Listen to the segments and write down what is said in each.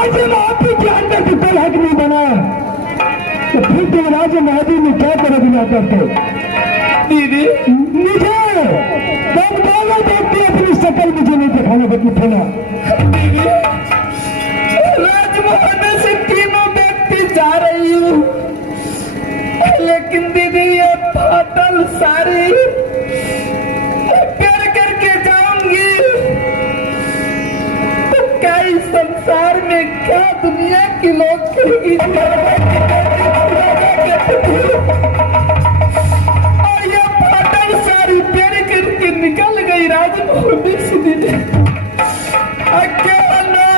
आज हम आप के अंदर की पल हक नहीं बना तो फिर तुम राजा महादेव में क्या करोगे ना करते दीदी मुझे तुम बोलो देखते अपनी शक्ल मुझे नहीं दिखाने बल्कि फैला दीदी राजमहल से तीनों व्यक्ति जा रही हूँ लेकिन दीदी ये फाटल साड़ी प्यार करके जाऊंगी तो क्या इस संसार में क्या दुनिया के लोग कहेगी और ये फाटल साड़ी प्यार करके निकल गई राजमहल से दीदी अकेला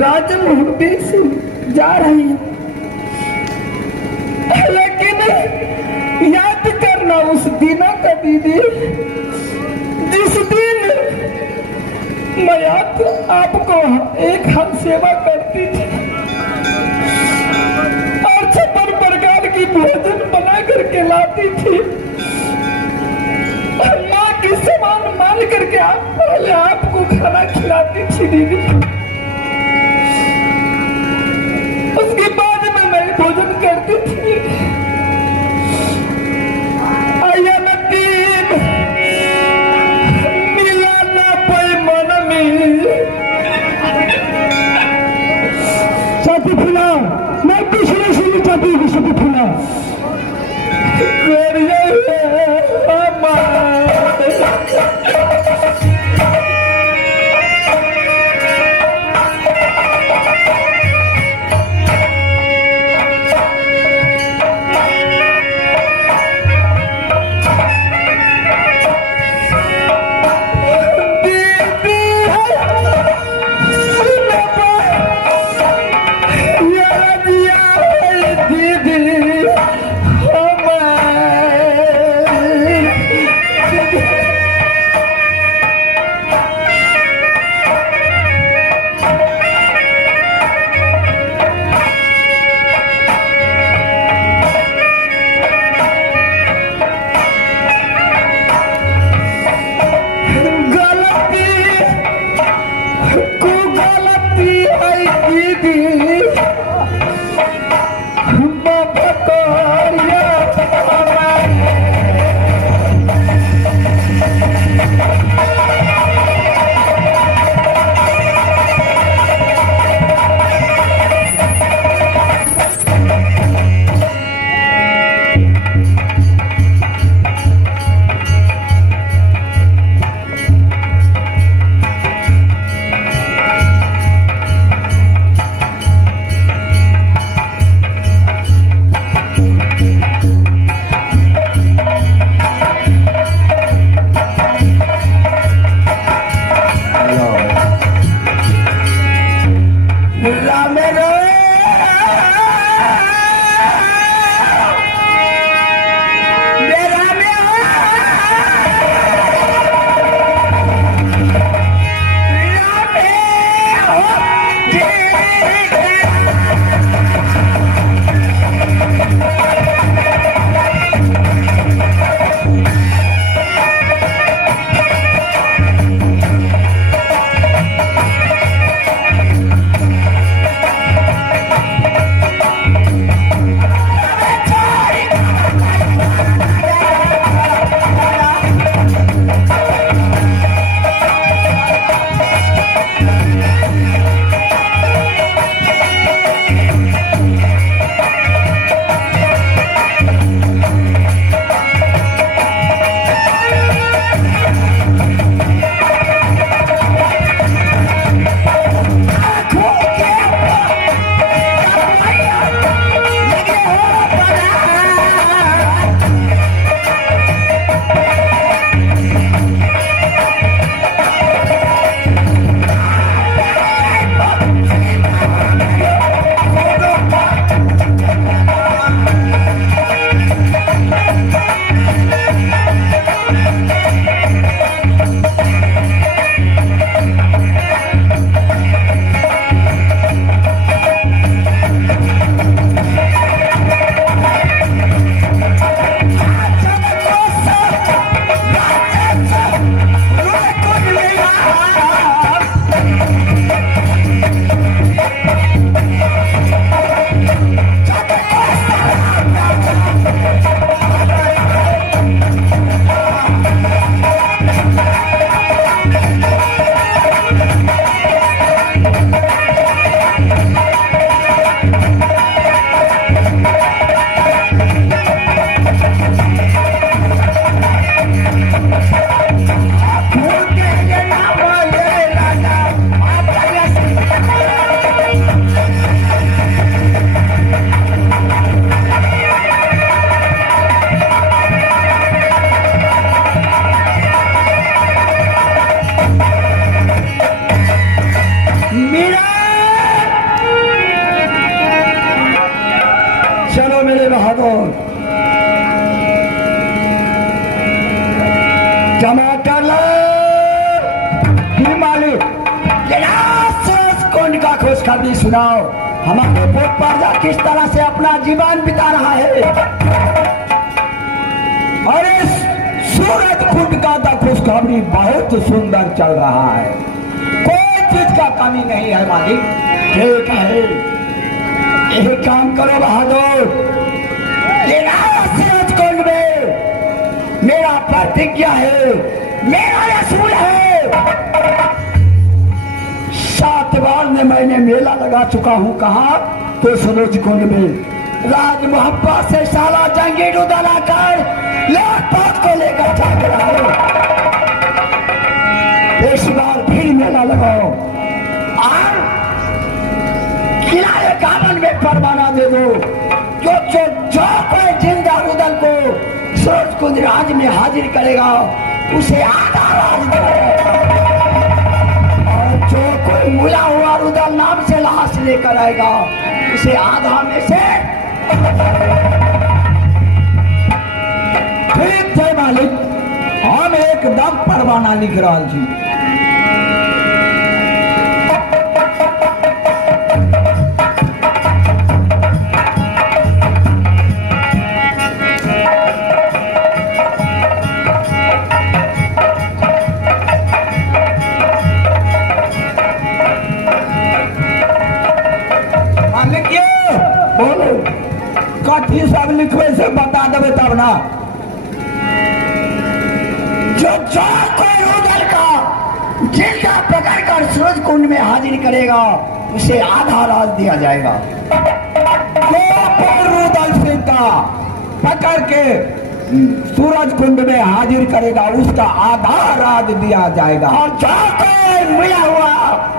राजमहल से जा रही हूँ लेकिन याद करना उस दिन का दीदी जिस दिन मैं आपको एक हाथ सेवा करती थी और 56 प्रकार की भोजन बना करके लाती थी माँ की समान मान करके पहले आपको खाना खिलाती थी दीदी। उसके बाद में मैं भोजन करती थी। आया नदीम मिला ना पाए मन में चाटी फुला मैं दूसरे से भी चाटी की फुला टमाटर लो। जी मालिक। कौन का खुशखबरी सुनाओ। हमारे पोत पर्दा किस तरह से अपना जीवन बिता रहा है। अरे सूरज कुंड का तो खुशखबरी बहुत सुंदर चल रहा है, कोई चीज का कमी नहीं है मालिक। ठीक है, यही काम करो बहादुर। सूरज कुंड में मेरा प्रतिज्ञा है, मेरा असूल है। 7 बार में मैंने मेला लगा चुका हूँ। कहाँ? तो सूरज कुंड में। राज मोहब्बत से साला जंगी रुदल आकर लौट को लेकर जाग रहा है। इस बार फिर मेला लगाओ और किनारे गावन में परवाना दे दो। जो कोई जिंदा रुदल को सूरज कुंड राज में हाजिर करेगा उसे आधा राज देगा। और जो कोई मुला हुआ रुदल नाम से लाश लेकर आएगा उसे आधा में से। ठीक है मालिक, हम एकदम परवाना लिख रहा छी। मालिक ये बोलो कथी सब लिखवे से बता देवे तब ना। जो कोई रुदल का जिंदा पकड़कर सूरज कुंड में हाजिर करेगा उसे आधा राज दिया जाएगा। जो कोई रुदल सिंह का पकड़ के सूरज कुंड में हाजिर करेगा उसका आधा राज दिया जाएगा। और जो कोई मिला हुआ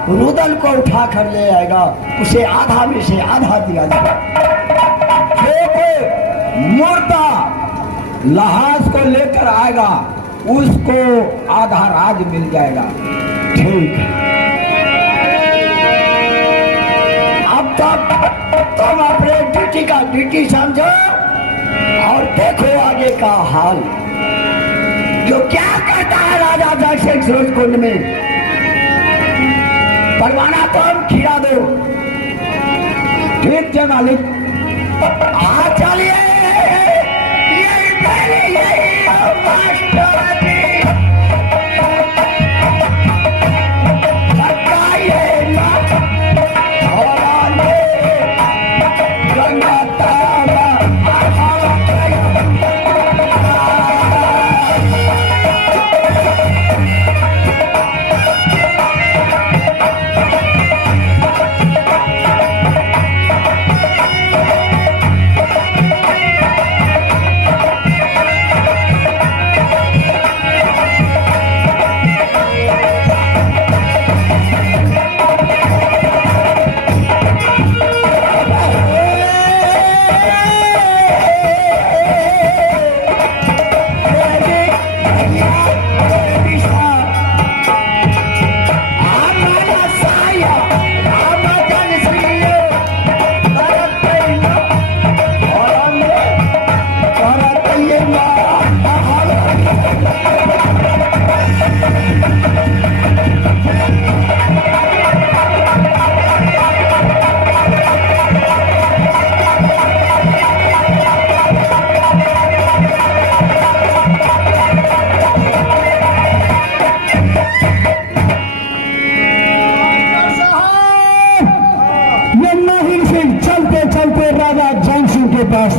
रुदल को उठा कर ले आएगा उसे आधा में से आधा दिया जाएगा। मुर्दा लहाज को लेकर आएगा उसको आधा राज मिल जाएगा। ठीक है, अब तक तुम अपने ड्यूटी का ड्यूटी समझो और देखो आगे का हाल। जो क्या करता है राजा जय सिंह सूरज कुंड में। परवाना तुम खिला दो। ठीक है मालिक, आ चलिए।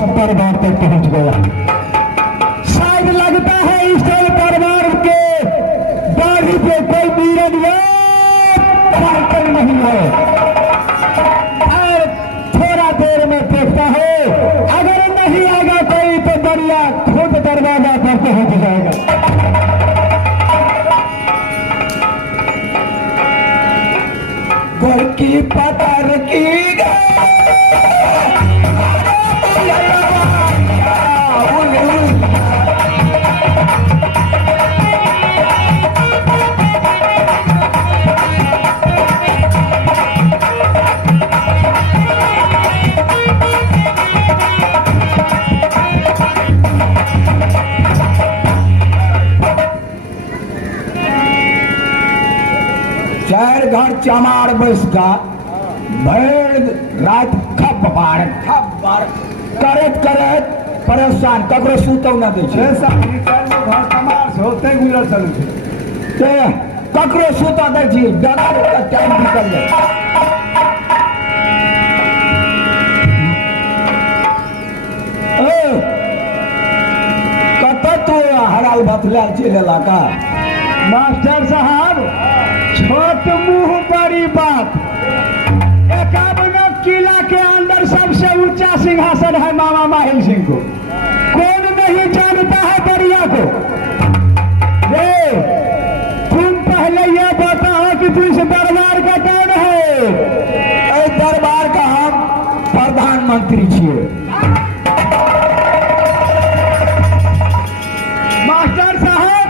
परिवार तक पहुंच गया। शायद लगता है इस परिवार के दाढ़ी पे कोई वीरन नहीं है। और थोड़ा देर में देखता है अगर नहीं आएगा कोई तो दरिया खुद दरवाजा पर पहुंच जाएगा। गोरकी पतर की घर चमार बस का भर रात खप बार करत करत परेशान ककरो सुतौ न दै छै घर समार से होते गुजर चलू ते ककरो सुता दै छी डगर का टाइम निकल जाए कत तो हराल भतलाल चलेला का मास्टर साहब छोट मुंह बड़ी बात। 51 किला के अंदर सबसे ऊंचा सिंहासन है मामा माहिल सिंह को। कौन नहीं जानता है बरिया को? तुम पहले ये बताओ कि तू इस दरबार का कौन है? दरबार का हम प्रधानमंत्री छिए। मास्टर साहब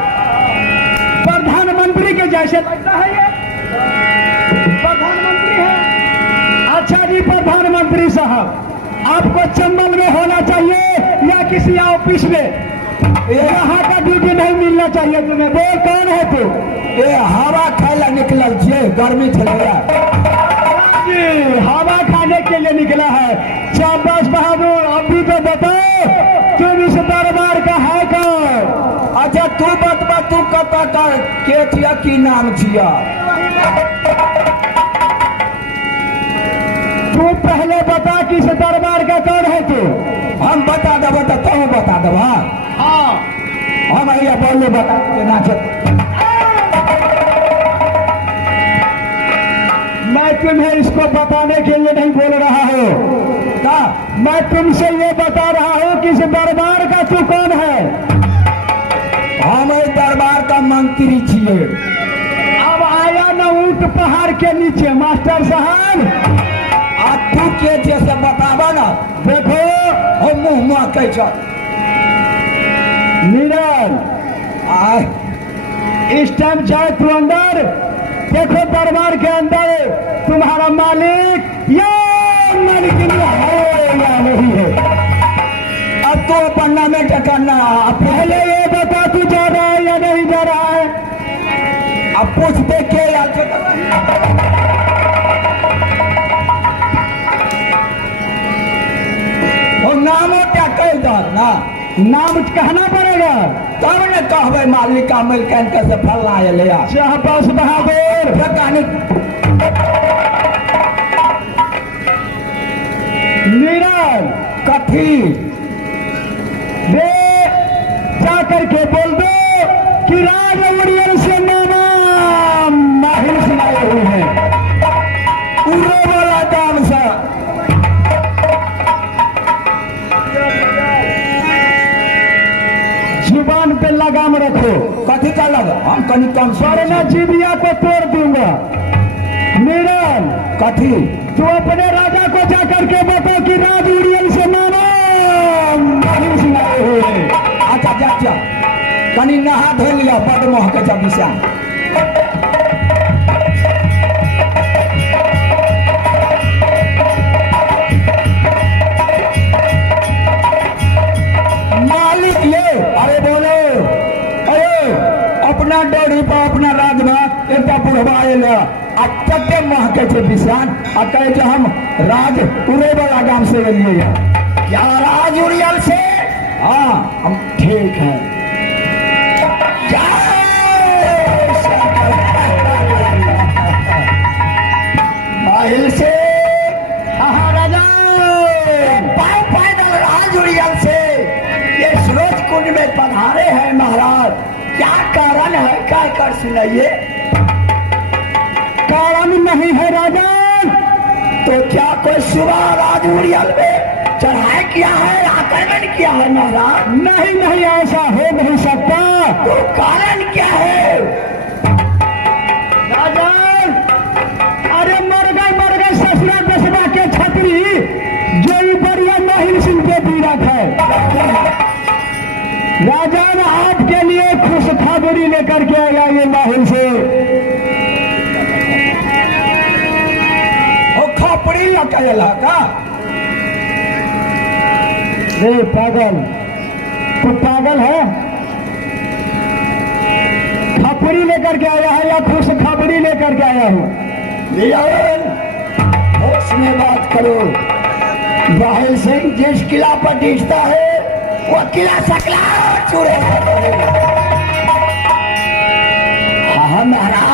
प्रधानमंत्री के जैसे लगता है ये प्रधानमंत्री है। अच्छा जी प्रधानमंत्री साहब आपको चंबल में होना चाहिए या किसी ऑफिस में? यहाँ का ड्यूटी नहीं मिलना चाहिए तुम्हें। वो कौन है तू? ये हवा खाए ला निकलल छिए गर्मी चलेगा जी हवा खाने के लिए निकला है। शाबाश बहादुर अभी तो बताओ तुम इस दरबार का है कौन? अच्छा तू बतबा तू कता कर के छिया की नाम छिया? तू पहले बता कि इस दरबार का कौन है तू? हम बता देबो तो तू बता देबा। हाँ हम ये बोले बता केना छै। मैं तुम्हें इसको बताने के लिए नहीं बोल रहा हूँ का मैं तुमसे ये बता रहा हूँ कि इस दरबार का तू कौन है? हम इस दरबार का मंत्री छिए। अब आया न ऊंट पहाड़ के नीचे मास्टर साहब। आ तू के छिए से बताबा ना। देखो हम मुंह मुआ कह छ नीरज इस टाइम जाए तू अंदर देखो दरबार के अंदर तुम्हारा मालिक या मालिक है या नहीं है। अब तो पन्ना में टकरना पहले ये बता तू जा रहा है या नहीं जा रहा है? अब पूछते के यार नामो क्या कह दो ना। नाम कहना पड़ेगा तब ने कहबे मालिक का मिल के से फलना ये ले आ। शाहबाज बहादुर नीरज कथी वे जा करके बोल दो कि राज उड़ियल से नाना माहिर सुनाए हुए हैं उड़े वाला काम से। जुबान पे लगाम रखो। कथी का लगा हम कहीं कम वरना जीविया को तोड़ दूंगा। नीरज कथी तू अपने राजा को जाकर के बतो कि राज उड़ियल से नाना माहिर सुनाए हुए हैं। अच्छा जा जा कनी नहा धो लिया बड़ मोह के जब से मालिक ये अरे बोलो अरे अपना डोरी पर अपना राजभात एक बुढ़वा ले अत्ते महके छे बिसान आ कहे जे हम राज उड़े वाला गांव से एलिए या राज उड़ियल से। हाँ हम ठीक है। माहिल से राजा पैदल राज उड़ियल से ये सूरज कुंड में पधारे हैं महाराज। क्या कारण है क्या कर सुनाइए। कारण नहीं है राजा तो क्या कोई सुबह राज उड़ियल में चढ़ाई किया है आक्रमण किया है महाराज? नहीं नहीं ऐसा हो नहीं सकता। तो कारण क्या है? राजा अरे मर गए ससुरा बसवा के छतरी जो ये बढ़िया माहिर सिंह के दीरक है। राजा आपके लिए खुशखबरी लेकर के आया ये माहिर से। खोपड़ी लटकला का पागल तू पागल है? खपड़ी लेकर के आया है या खुशखबरी प्रॉपर्टी लेकर के आया हूँ। वीरन, होश में बात करो। बाहिल सिंह जिस किला पर टिकता है वो किला सकला चूरे। हाँ महाराज,